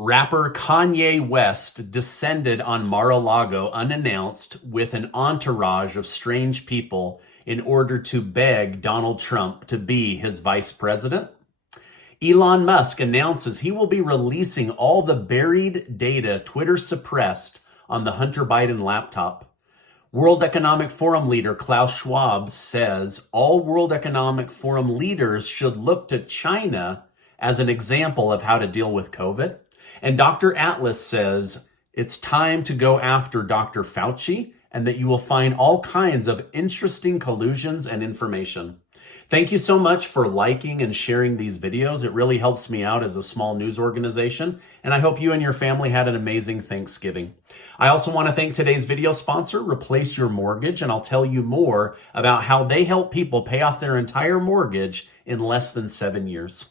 Rapper Kanye West descended on Maralago unannounced with an entourage of strange people in order to beg Donald Trump to be his vice president. Elon Musk announces he will be releasing all the buried data Twitter suppressed on the Hunter Biden laptop. World Economic Forum leader Klaus Schwab says all World Economic Forum leaders should look to China as an example of how to deal with COVID. And Dr. Atlas says it's time to go after Dr. Fauci and that you will find all kinds of interesting collusions and information. Thank you so much for liking and sharing these videos. It really helps me out as a small news organization, and I hope you and your family had an amazing Thanksgiving. I also want to thank today's video sponsor, Replace Your Mortgage, and I'll tell you more about how they help people pay off their entire mortgage in less than 7 years.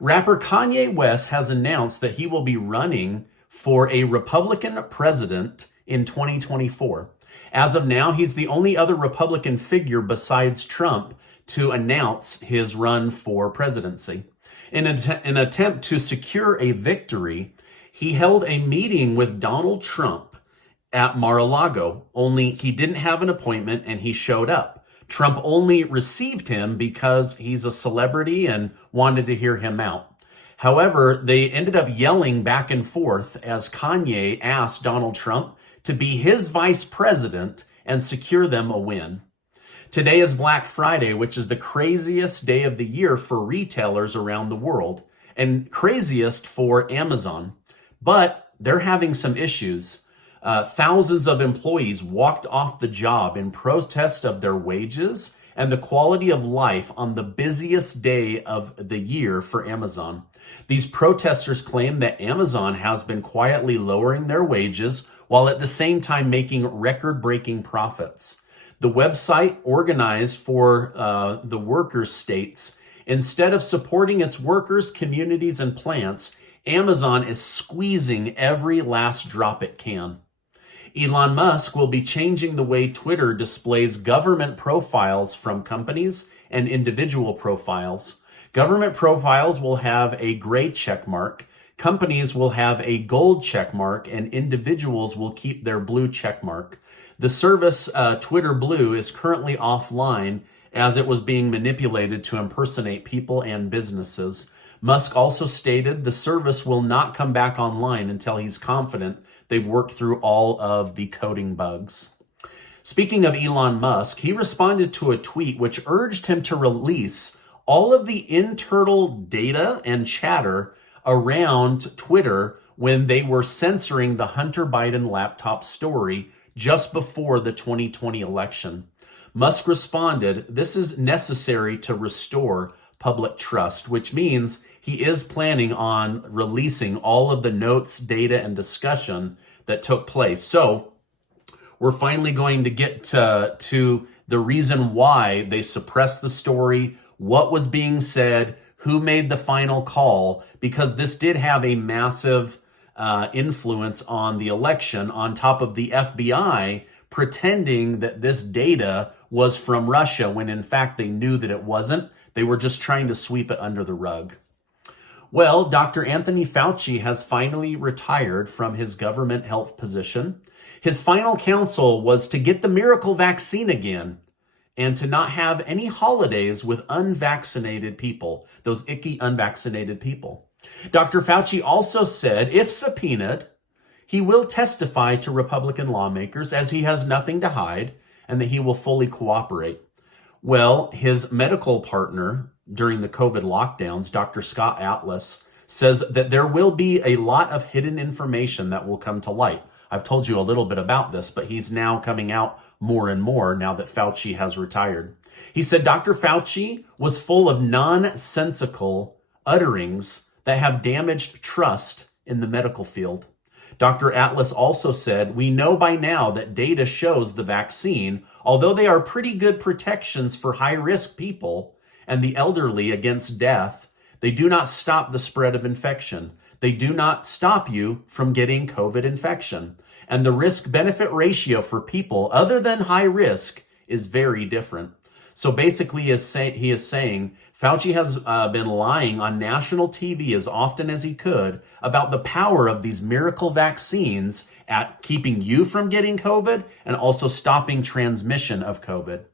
Rapper Kanye West has announced that he will be running for a Republican president in 2024. As of now, he's the only other Republican figure besides Trump to announce his run for presidency. In an attempt to secure a victory, he held a meeting with Donald Trump at Mar-a-Lago, only he didn't have an appointment and he showed up. Trump only received him because he's a celebrity and wanted to hear him out. However, they ended up yelling back and forth as Kanye asked Donald Trump to be his vice president and secure them a win. Today is Black Friday, which is the craziest day of the year for retailers around the world and craziest for Amazon. But they're having some issues. Thousands of employees walked off the job in protest of their wages and the quality of life on the busiest day of the year for Amazon. These protesters claim that Amazon has been quietly lowering their wages while at the same time making record-breaking profits. The website organized for the workers states, instead of supporting its workers, communities, and plants, Amazon is squeezing every last drop it can. Elon Musk will be changing the way Twitter displays government profiles from companies and individual profiles. Government profiles will have a gray check mark, companies will have a gold check mark, and individuals will keep their blue check mark. The service Twitter Blue is currently offline as it was being manipulated to impersonate people and businesses. Musk also stated the service will not come back online until he's confident they've worked through all of the coding bugs. Speaking of Elon Musk, he responded to a tweet which urged him to release all of the internal data and chatter around Twitter when they were censoring the Hunter Biden laptop story just before the 2020 election. Musk responded, "This is necessary to restore public trust," which means he is planning on releasing all of the notes, data, and discussion that took place. So we're finally going to get to the reason why they suppressed the story, what was being said, who made the final call, because this did have a massive influence on the election, on top of the FBI pretending that this data was from Russia when in fact they knew that it wasn't. They were just trying to sweep it under the rug. Well, Dr. Anthony Fauci has finally retired from his government health position. His final counsel was to get the miracle vaccine again and to not have any holidays with unvaccinated people, those icky unvaccinated people. Dr. Fauci also said, if subpoenaed, he will testify to Republican lawmakers as he has nothing to hide and that he will fully cooperate. Well, his medical partner during the COVID lockdowns, Dr. Scott Atlas, says that there will be a lot of hidden information that will come to light. I've told you a little bit about this, but he's now coming out more and more now that Fauci has retired. He said Dr. Fauci was full of nonsensical utterings that have damaged trust in the medical field. Dr. Atlas also said, we know by now that data shows the vaccine, although they are pretty good protections for high-risk people and the elderly against death, they do not stop the spread of infection. They do not stop you from getting COVID infection. And the risk-benefit ratio for people other than high risk is very different. So basically, he is saying Fauci has been lying on national TV as often as he could about the power of these miracle vaccines at keeping you from getting COVID and also stopping transmission of COVID.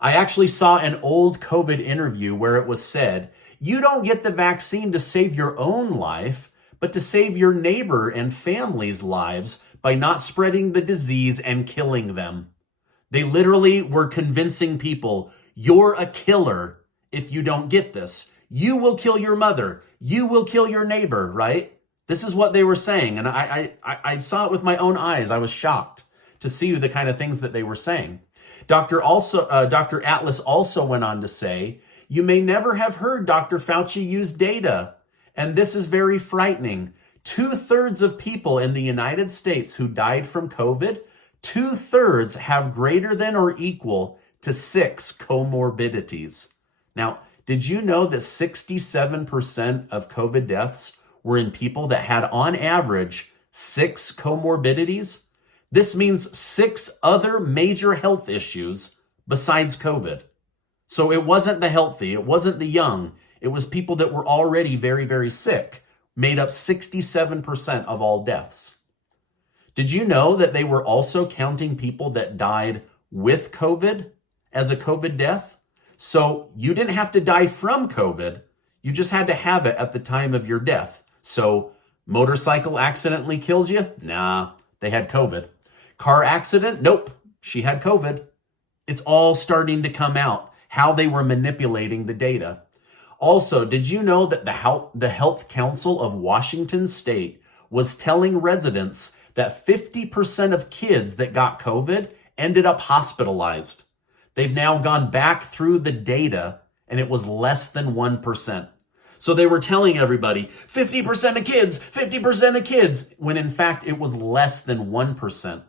I actually saw an old COVID interview where it was said, you don't get the vaccine to save your own life, but to save your neighbor and family's lives by not spreading the disease and killing them. They literally were convincing people, you're a killer if you don't get this. You will kill your mother. You will kill your neighbor, right? This is what they were saying. And I saw it with my own eyes. I was shocked to see the kind of things that they were saying. Dr. Atlas also went on to say, you may never have heard Dr. Fauci use data. And this is very frightening. 2/3 of people in the United States who died from COVID, 2/3 have greater than or equal to 6 comorbidities. Now, did you know that 67% of COVID deaths were in people that had, on average, 6 comorbidities? This means 6 other major health issues besides COVID. So it wasn't the healthy, it wasn't the young, it was people that were already very, very sick, made up 67% of all deaths. Did you know that they were also counting people that died with COVID as a COVID death? So you didn't have to die from COVID, you just had to have it at the time of your death. So motorcycle accidentally kills you? Nah, they had COVID. Car accident? Nope, she had COVID. It's all starting to come out, how they were manipulating the data. Also, did you know that the Health Council of Washington State was telling residents that 50% of kids that got COVID ended up hospitalized? They've now gone back through the data and it was less than 1%. So they were telling everybody 50% of kids, 50% of kids, when in fact it was less than 1%.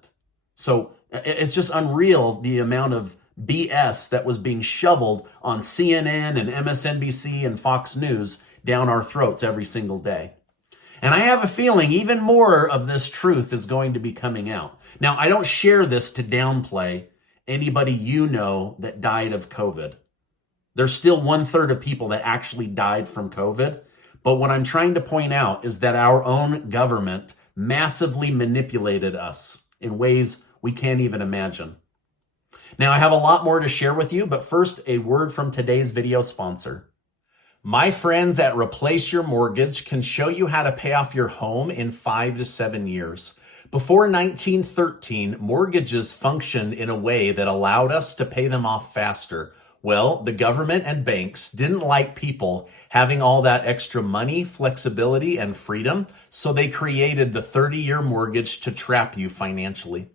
So it's just unreal the amount of BS that was being shoveled on CNN and MSNBC and Fox News down our throats every single day. And I have a feeling even more of this truth is going to be coming out. Now, I don't share this to downplay anybody you know that died of COVID. There's still 1/3 of people that actually died from COVID. But what I'm trying to point out is that our own government massively manipulated us in ways we can't even imagine. Now, I have a lot more to share with you, but first, a word from today's video sponsor. My friends at Replace Your Mortgage can show you how to pay off your home in 5 to 7 years. Before 1913, mortgages functioned in a way that allowed us to pay them off faster. Well, the government and banks didn't like people having all that extra money, flexibility, and freedom, so they created the 30-year mortgage to trap you financially.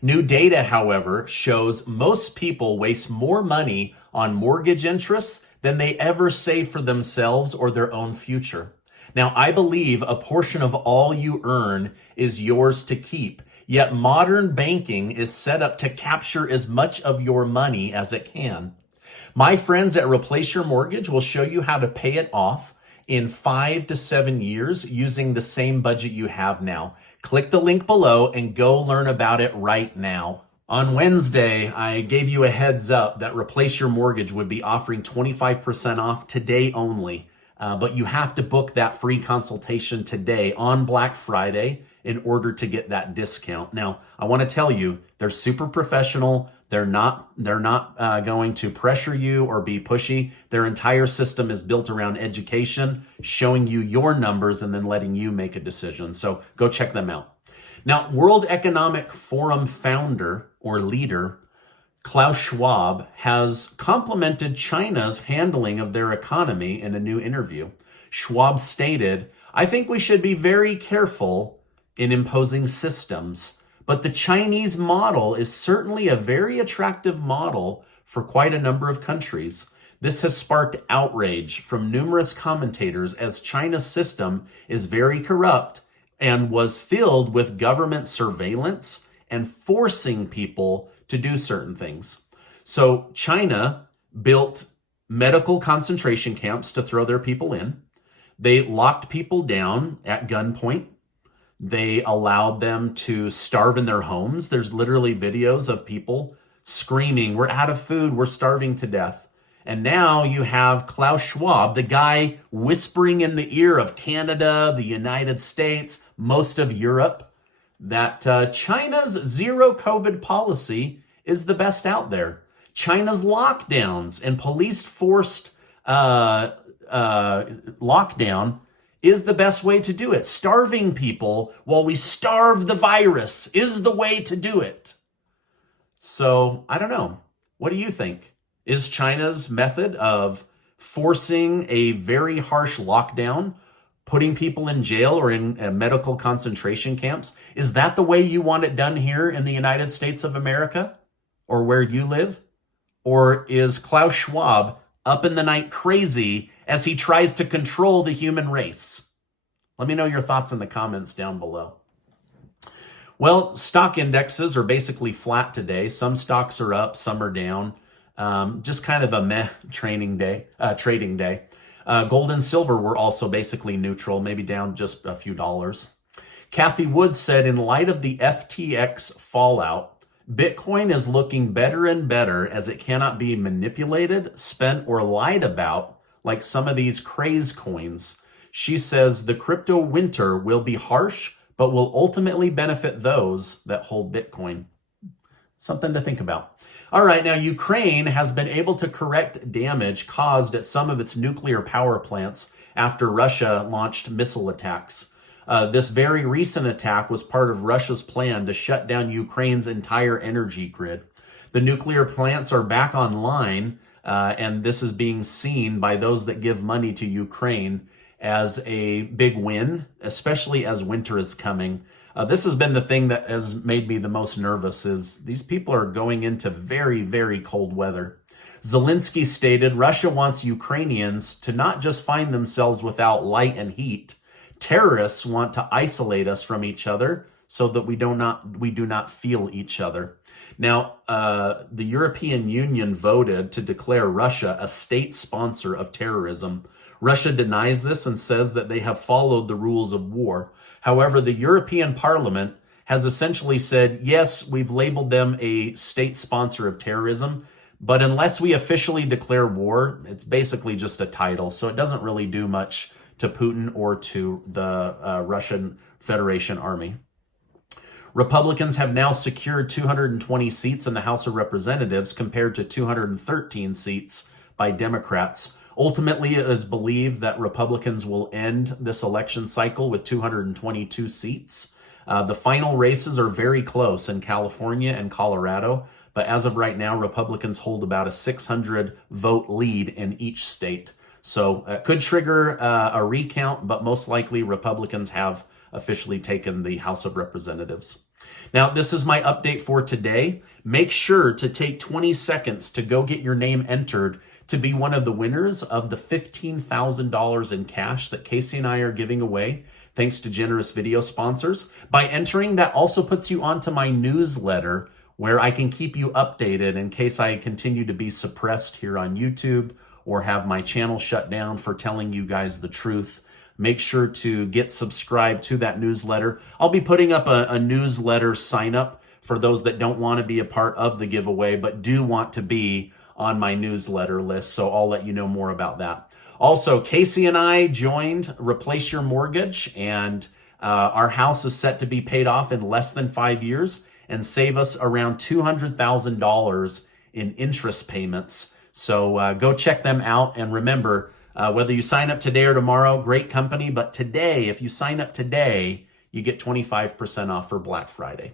New data, however, shows most people waste more money on mortgage interests than they ever save for themselves or their own future. Now, I believe a portion of all you earn is yours to keep, yet modern banking is set up to capture as much of your money as it can. My friends at Replace Your Mortgage will show you how to pay it off in 5 to 7 years using the same budget you have now. Click the link below and go learn about it right now. On Wednesday, I gave you a heads up that Replace Your Mortgage would be offering 25% off today only. But you have to book that free consultation today on Black Friday in order to get that discount. Now, I want to tell you, they're super professional. They're not going to pressure you or be pushy. Their entire system is built around education, showing you your numbers and then letting you make a decision. So go check them out. Now, World Economic Forum founder or leader, Klaus Schwab, has complimented China's handling of their economy in a new interview. Schwab stated, "I think we should be very careful in imposing systems, but the Chinese model is certainly a very attractive model for quite a number of countries. This has sparked outrage from numerous commentators as China's system is very corrupt and was filled with government surveillance and forcing people to do certain things." So China built medical concentration camps to throw their people in. They locked people down at gunpoint. They allowed them to starve in their homes. There's literally videos of people screaming, we're out of food, we're starving to death. And now you have Klaus Schwab, the guy whispering in the ear of Canada, the United States, most of Europe, that China's zero COVID policy is the best out there. China's lockdowns and police-forced lockdown is the best way to do it. Starving people while we starve the virus is the way to do it. So, I don't know. What do you think? Is China's method of forcing a very harsh lockdown, putting people in jail or in medical concentration camps, is that the way you want it done here in the United States of America or where you live? Or is Klaus Schwab up in the night crazy as he tries to control the human race? Let me know your thoughts in the comments down below. Well, stock indexes are basically flat today. Some stocks are up, some are down. Just kind of a meh trading day. Gold and silver were also basically neutral, maybe down just a few dollars. Kathy Wood said, in light of the FTX fallout, Bitcoin is looking better and better as it cannot be manipulated, spent, or lied about like some of these craze coins. She says the crypto winter will be harsh, but will ultimately benefit those that hold Bitcoin. Something to think about. All right, now Ukraine has been able to correct damage caused at some of its nuclear power plants after Russia launched missile attacks. This very recent attack was part of Russia's plan to shut down Ukraine's entire energy grid. The nuclear plants are back online, and this is being seen by those that give money to Ukraine as a big win, especially as winter is coming. This has been the thing that has made me the most nervous is these people are going into very, very cold weather. Zelensky stated Russia wants Ukrainians to not just find themselves without light and heat. Terrorists want to isolate us from each other so that we do not feel each other. Now, the European Union voted to declare Russia a state sponsor of terrorism. Russia denies this and says that they have followed the rules of war. However, the European Parliament has essentially said, yes, we've labeled them a state sponsor of terrorism, but unless we officially declare war, it's basically just a title. So it doesn't really do much to Putin or to the Russian Federation army. Republicans have now secured 220 seats in the House of Representatives compared to 213 seats by Democrats. Ultimately, it is believed that Republicans will end this election cycle with 222 seats. The final races are very close in California and Colorado, but as of right now, Republicans hold about a 600 vote lead in each state. So it could trigger a recount, but most likely Republicans have officially taken the House of Representatives. Now, this is my update for today. Make sure to take 20 seconds to go get your name entered to be one of the winners of the $15,000 in cash that Casey and I are giving away, thanks to generous video sponsors. By entering, that also puts you onto my newsletter, where I can keep you updated in case I continue to be suppressed here on YouTube or have my channel shut down for telling you guys the truth. Make sure to get subscribed to that newsletter. I'll be putting up a newsletter sign up for those that don't want to be a part of the giveaway, but do want to be on my newsletter list, so I'll let you know more about that. Also, Casey and I joined Replace Your Mortgage, and our house is set to be paid off in less than 5 years and save us around $200,000 in interest payments. So go check them out, and remember, whether you sign up today or tomorrow, great company, but today, if you sign up today, you get 25% off for Black Friday.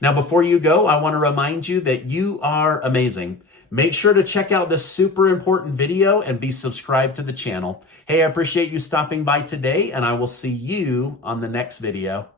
Now, before you go, I want to remind you that you are amazing. Make sure to check out this super important video and be subscribed to the channel. Hey, I appreciate you stopping by today, and I will see you on the next video.